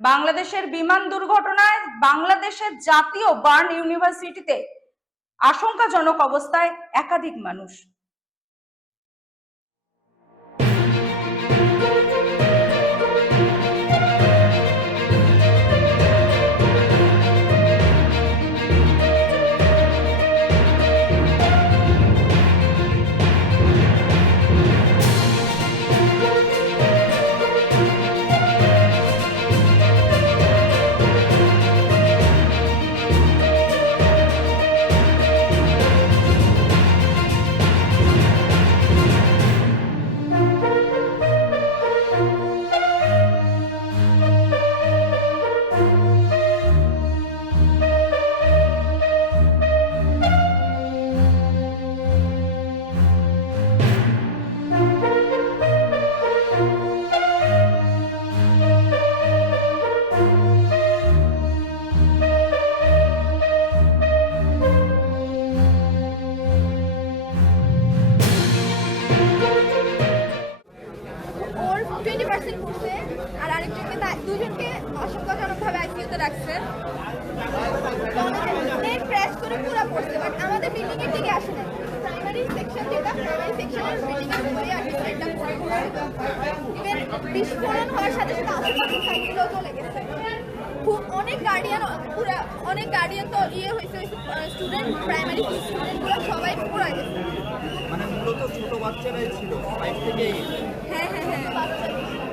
বাংলাদেশের বিমান দুর্ঘটনায় বাংলাদেশের জাতীয় বার্ন ইউনিভার্সিটিতে আশঙ্কাজনক অবস্থায় একাধিক মানুষ। টোয়েন্টি পার্সেন্ট পড়ছে আর আরেকজনকে দুজনকে আশঙ্কাজনকভাবে আইসিইউতে রাখছে। নেট ক্র্যাশ করে পুরো পড়ছে বাট আমাদের বিল্ডিং এর দিকে আসে না। প্রাইমারি সেকশন যেটা প্রাইমারি আসে এটা পড়ে। ইভেন বিস্ফোরণ অনেক গার্ডিয়ান পুরো অনেক গার্ডিয়ান তো ইয়ে হয়েছে স্টুডেন্ট প্রাইমারি স্টুডেন্টগুলো বাচ্চারাই ছিল ফাইভ থেকে এইট হ্যাঁ হ্যাঁ হ্যাঁ।